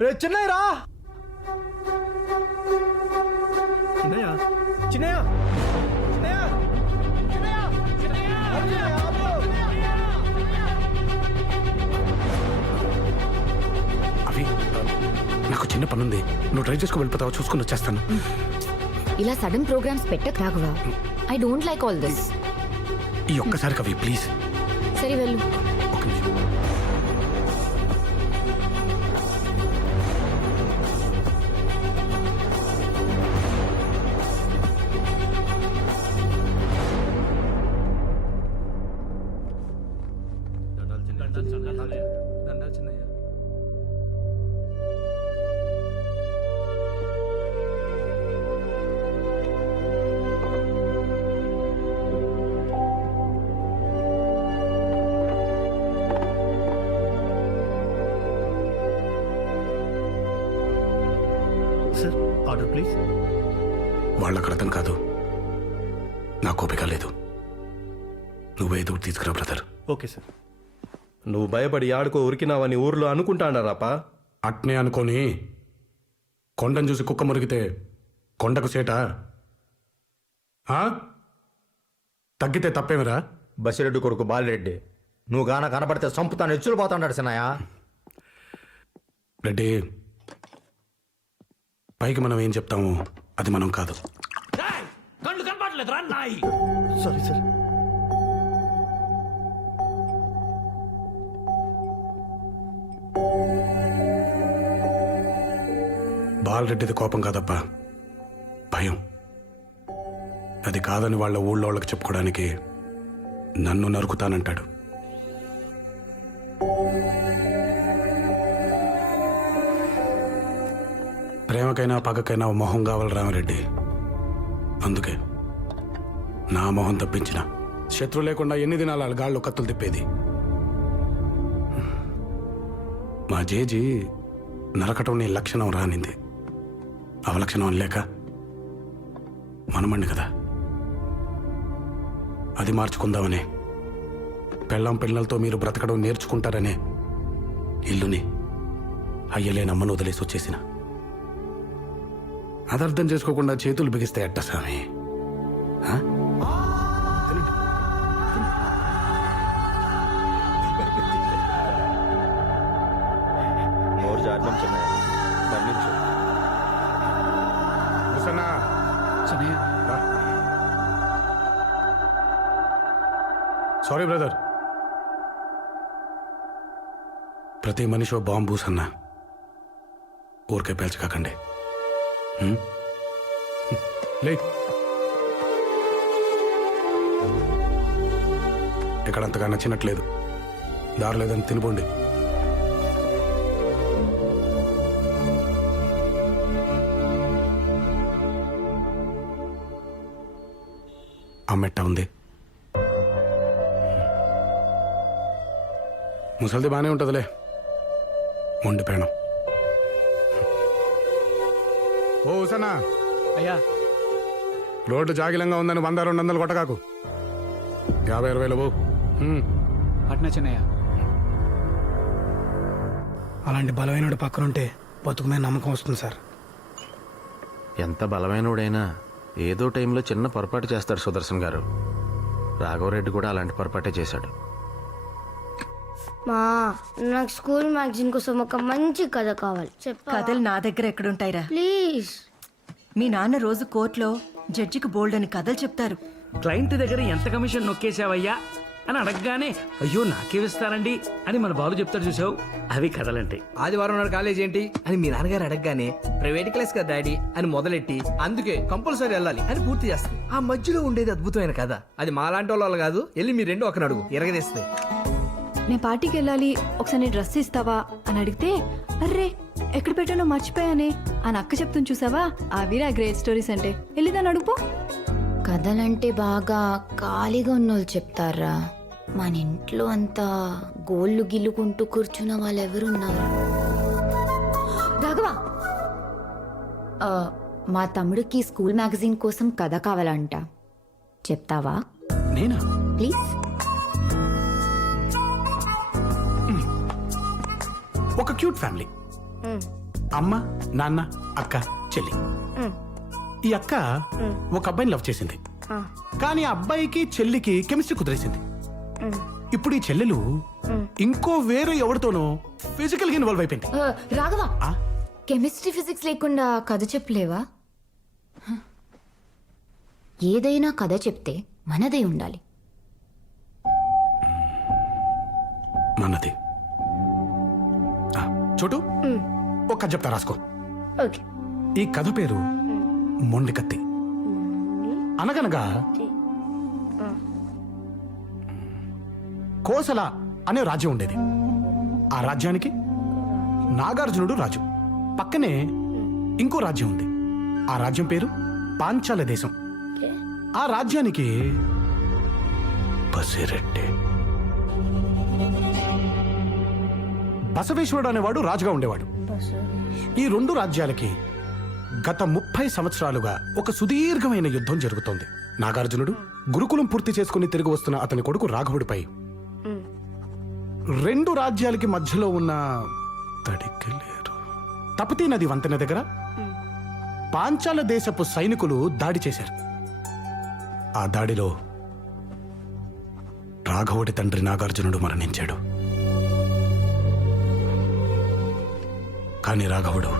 రే చిన్నయ్య రా. చిన్నయ్య చిన్నయ్య చిన్నయ్య చిన్నయ్య చిన్నయ్య అవి నాకు చిన్న పనుంది, నువ్వు డ్రైవ్ చేసుకుని వెళ్ళిపోతావా? చూసుకుని వచ్చేస్తాను. ఇలా సడన్ ప్రోగ్రామ్స్ పెట్టకు Raghava. I don't like all this. ఈ ఒక్కసారి కవి ప్లీజ్. సరే వెళ్ళు. ఒక నిమిషం. దండాలు చిన్నయ్య. Sir order please. వాళ్ళకు అర్థం కాదు, నాకు ఓపిక లేదు. నువ్వే దూరం తీసుకురా బ్రదర్. Okay sir. నువ్వు భయపడి ఆడుకో ఉరికినావని ఊర్లో అనుకుంటాడారాపా. అట్నే అనుకోని కొండను చూసి కుక్క మురిగితే కొండకు సేటా? తగ్గితే తప్పేమిరా? బసిరెడ్డి కొడుకు బాలిరెడ్డి, నువ్వు గాన కనపడితే సంపుతాను ఎచ్చులు పోతాడు సినాయ. రెడ్డి, పైకి మనం ఏం చెప్తామో అది మనం కాదు. కళ్ళు కనపడలేదు రా నాయి. Sorry sir. బాలరెడ్డిది కోపం కాదబ్బా, భయం. అది కాదని వాళ్ళ ఊళ్ళో వాళ్ళకి చెప్పుకోవడానికి నన్ను నరుకుతానంటాడు. ప్రేమకైనా పగకైనా మొహం కావాలి రామరెడ్డి. అందుకే నా మొహం తప్పించిన శత్రు లేకుండా ఎన్ని దినాలు వాళ్ళ గాళ్ళు కత్తులు తిప్పేది. మా జేజీ నరకటం నీ లక్షణం రానింది, అవలక్షణం లేక మనమండి కదా. అది మార్చుకుందామనే, పెళ్ళాం పిల్లలతో మీరు బ్రతకడం నేర్చుకుంటారనే ఇల్లుని అయ్యలేని అమ్మను వదిలేసి వచ్చేసిన. అదర్థం చేసుకోకుండా చేతులు బిగిస్తే ఎట్ట స్వామి? నోరు జారినాం చిన్నయ్య, దండించు. Sorry brother. ప్రతి మనిషి ఓ బాంబు సన్నా, ఊరికే పేల్చకాకండి. లే, ఎక్కడంతగా నచ్చినట్లేదు, దారి లేదని తినిపోండి. అమ్మెట్ట ఉంది, ముసలిది బాగానే ఉంటుందిలే, మొండి పేణం. ఓ ఉసనా అయ్యా, రోడ్డు జాగిలంగా ఉందని 100-200 కొట్టకాకు. 50-60 బో. అట్నా చిన్నయ్య. అలాంటి బలమైన పక్కనుంటే బతుకు మీద నమ్మకం వస్తుంది సార్. ఎంత బలమైనోడైనా ఏదో టైంలో చిన్న పొరపాటు చేస్తాడు సుదర్శన్ గారు. రాఘవరెడ్డి కూడా అలాంటి పొరపాటే చేశాడు. మా నాకు స్కూల్ మ్యాగజైన్ కోసం ఒక మంచి కథ కావాలి. కథలు నా దగ్గర ఎక్కడుంటాయిరా? ప్లీజ్. మీ నాన్న రోజు కోర్టులో జడ్జికి బోల్డ్ అని కథలు చెప్తారు. క్లయింట్ దగ్గర ఎంత కమిషన్ నొక్కేశావయ్యా అని అడగగానే అయ్యో నాకేమిస్తారండి అని మన బాలు చెప్తాడు, చూసావు? అవి కథలంటే. ఆదివారం నాడు కాలేజ్ ఏంటి అని మీ నాన్నగారు అడగగానే ప్రైవేట్ క్లాస్ కదా డాడీ అని మొదలెట్టి అందుకే కంపల్సరీ వెళ్ళాలి అని పూర్తి చేస్తుంది. ఆ మధ్యలో ఉండేది అద్భుతమైన కథ. అది మాలాంటి వాళ్ళు కాదు, వెళ్ళి మీ రెండు ఒక అడుగు ఎరగదీస్తే. నేను పార్టీకి వెళ్ళాలి, ఒకసారి నీ డ్రెస్ ఇస్తావా అని అడిగితే, అర్రే ఎక్కడ పెట్టానో మర్చిపోయానే అని అక్క చెప్తుంది. చూసావా, అవిరా గ్రేట్ స్టోరీస్ అంటే. వెళ్ళిదాన్ని అడుగుపో. కథలంటే బాగా ఖాళీగా ఉన్నోళ్ళు చెప్తారా. మన ఇంట్లో అంతా గోళ్ళు గిల్లుకుంటూ కూర్చున్న వాళ్ళు ఎవరున్నారు? రాఘవా, మా తమ్ముడికి స్కూల్ మ్యాగజైన్ కోసం కథ కావాలంట, చెప్తావా? నేనా? ప్లీజ్. ఒక క్యూట్ ఫ్యామిలీ, అమ్మ, నాన్న, అక్క, చెల్లి. ఈ అక్క ఒక అబ్బాయిని లవ్ చేసింది, కానీ ఆ అబ్బాయికి చెల్లికి కెమిస్ట్రీ కుదిరేసింది. ఇప్పుడు ఈ చెల్లెలు ఇంకో వేరే ఎవరితోనో ఫిజికల్ గా ఇన్వాల్వ్ అయిపోయింది. రాఘవ, ఆ? కెమిస్ట్రీ ఫిజిక్స్ లేకుండా కథ చెప్పలేవా? ఏదైనా కథ చెప్తే మనదే ఉండాలి. మనది. ఆ, చోటు ఒక కథ చెప్తా, రాసుకో. ఓకే. ఈ కథ పేరు మొండి కత్తి. అనగనగా కోసల అనే రాజ్యం ఉండేది. ఆ రాజ్యానికి నాగార్జునుడు రాజు. పక్కనే ఇంకో రాజ్యం ఉంది. ఆ రాజ్యం పేరు పాంచాల దేశం. ఆ రాజ్యానికి బసిరెడ్డి, బసవేశ్వరుడు అనేవాడు రాజుగా ఉండేవాడు. ఈ రెండు రాజ్యాలకి గత 30 సంవత్సరాలుగా ఒక సుదీర్ఘమైన యుద్ధం జరుగుతోంది. నాగార్జునుడు గురుకులం పూర్తి చేసుకుని తిరిగి వస్తున్న అతని కొడుకు రాఘవుడిపై రెండు రాజ్యాలకి మధ్యలో ఉన్న తపతీ నది వంతెన దగ్గర పాంచాల దేశపు సైనికులు దాడి చేశారు. ఆ దాడిలో రాఘవుడి తండ్రి నాగార్జునుడు మరణించాడు. కానీ రాఘవుడు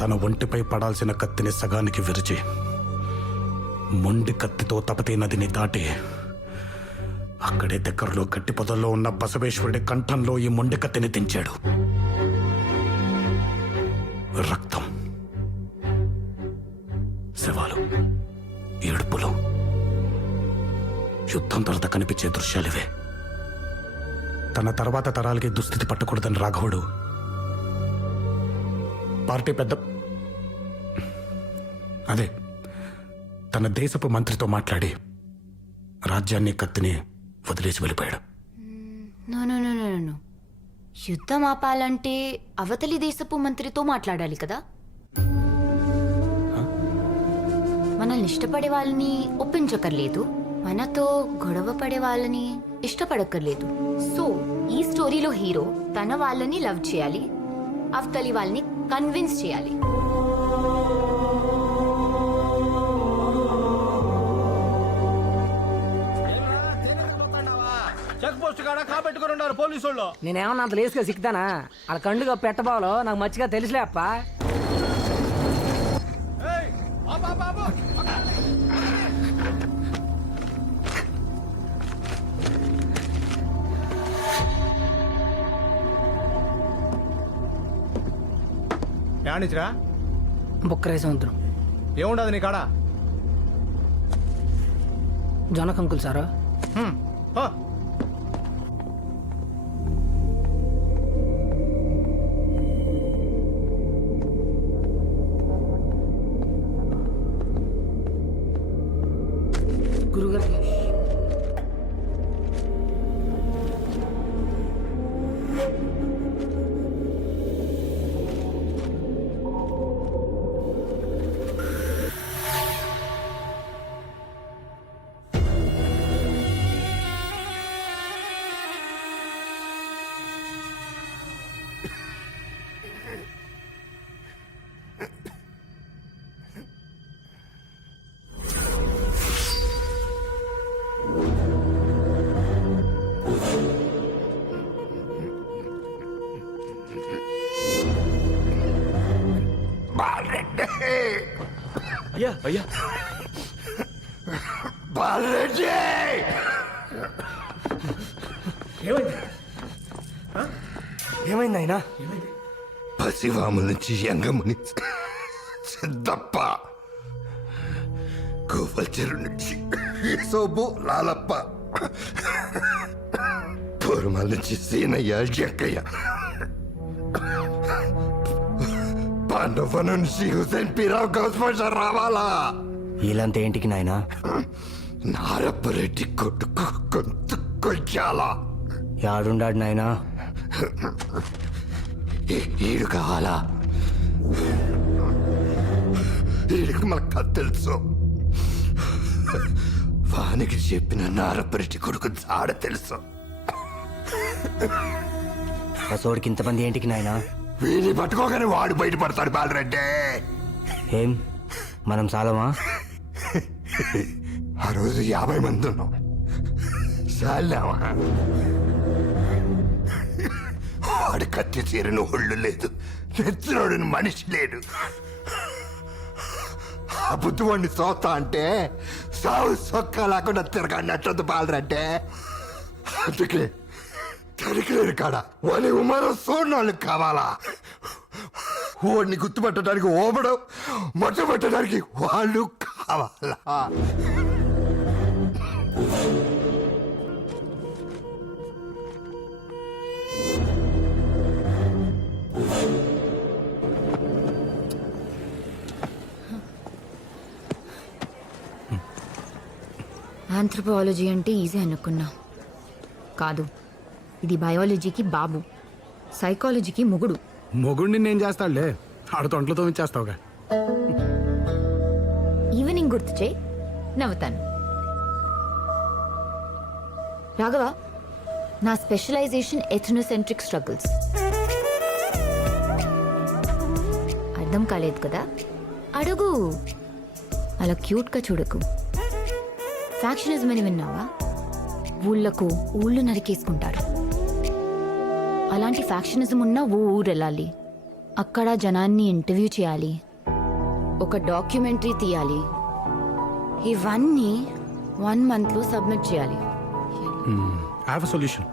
తన ఒంటిపై పడాల్సిన కత్తిని సగానికి విరిచి మొండి కత్తితో తపతీ నదిని దాటి అక్కడే దగ్గరలో గట్టి పొదల్లో ఉన్న బసవేశ్వరుడి కంఠంలో ఈ మొండి కత్తిని దించాడు. రక్తం, శవాలు, ఏడుపులు, యుద్ధం తర్వాత కనిపించే దృశ్యాలివే. తన తర్వాత తరాలకి దుస్థితి పట్టకూడదని రాఘవుడు పార్టీ పెద్ద అదే తన దేశపు మంత్రితో మాట్లాడి రాజ్యాన్ని కత్తిని వదిలేసి వెళ్ళిపోయాడు. నో, యుద్ధం ఆపాలంటే అవతలి దేశపు మంత్రితో మాట్లాడాలి కదా. మనల్ని ఇష్టపడే వాళ్ళని ఒప్పించక్కర్లేదు, మనతో గొడవ పడే వాళ్ళని ఇష్టపడక్కర్లేదు. సో ఈ స్టోరీలో హీరో తన వాళ్ళని లవ్ చేయాలి, అవతలి వాళ్ళని కన్విన్స్ చేయాలి. చెక్ పోస్ట్ కాడ కాబెట్టుకుని ఉన్నారు పోలీసు వాళ్ళు. నేనేమన్నా అంత లేసుగా సిక్తానా? అలా కండుగా పెట్టబాలో నాకు మంచిగా తెలుసులే అప్ప. యానిచ్చిరా బుక్కరే సముద్రం ఏముండదు నీ కాడ? జనకంకుల్ సారా? గురుగారికి అయ్యా అయ్యా బాలరెడ్డి ఏమైంది ఆయన? పసివాముల నుంచి యంగముని సిద్ధప్ప, గోవల్చెరు నుంచి సోబు లాలప్ప, పూర్మల నుంచి సీనయ్య జక్కయ్య, పాండవ నుంచి హుసేన్ పీరావు గౌస్పాషా రావాలా. వీళ్ళంతా ఏంటికి నాయనా? నారప్పరెడ్డి కొడుకు గొంతు కొయ్యాలా. యాడుండాడు నాయనా? ఈడు కావాలా? ఈడికి మనకు తెలుసు. వానికి చెప్పిన నారప్పరెడ్డి కొడుకు ఆడ తెలుసు. పసోడికి ఇంతమంది ఏంటికి నాయనా? వీడిని పట్టుకోగానే వాడు బయటపడతాడు బాలరెడ్డి. ఏం మనం సాలమా? ఆ రోజు 50 మంది ఉన్నాం. సాలామా? వాడు కత్తి చీరని ఒళ్ళు లేదు, నెచ్చినోడిని మనిషి లేడు. ఆ బుద్ధివాడిని చూస్తా అంటే సాగు సొక్క లేకుండా తిరగన్నట్టు బాలరెడ్డి. అందుకే తరికిలేరు కాడ వాళ్ళ ఉమారం చూడనాళ్ళు కావాలా. వాడిని గుర్తుపట్టడానికి ఓపడం, మొట్టబెట్టడానికి వాళ్ళు కావాలా. ఆంథ్రోపాలజీ అంటే ఈజీ అనుకున్నా. కాదు, ఇది బయాలజీకి బాబు, సైకాలజీకి మొగుడు. మొగుడిని నేను చేస్తాడులే, ఆడు తొంటలతో ఇచ్చేస్తావుగా. ఈవినింగ్ గుర్తు చేయి, నవ్వుతాను. రాఘవ, నా స్పెషలైజేషన్ ఎథ్నోసెంట్రిక్ స్ట్రగుల్స్. అర్థం కాలేదు కదా? అడుగు, అలా క్యూట్గా చూడకు. ఫ్యాక్షనిజం అని విన్నావా? ఊళ్ళకు ఊళ్ళు నరికేసుకుంటారు. అలాంటి ఫ్యాక్షనిజం ఉన్న ఓ ఊరు వెళ్ళాలి, అక్కడ జనాన్ని ఇంటర్వ్యూ చేయాలి, ఒక డాక్యుమెంటరీ తీయాలి. ఇవన్నీ 1 monthలో సబ్మిట్ చేయాలి. I have a solution.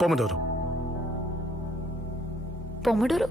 Pomodoro. పొమడోరు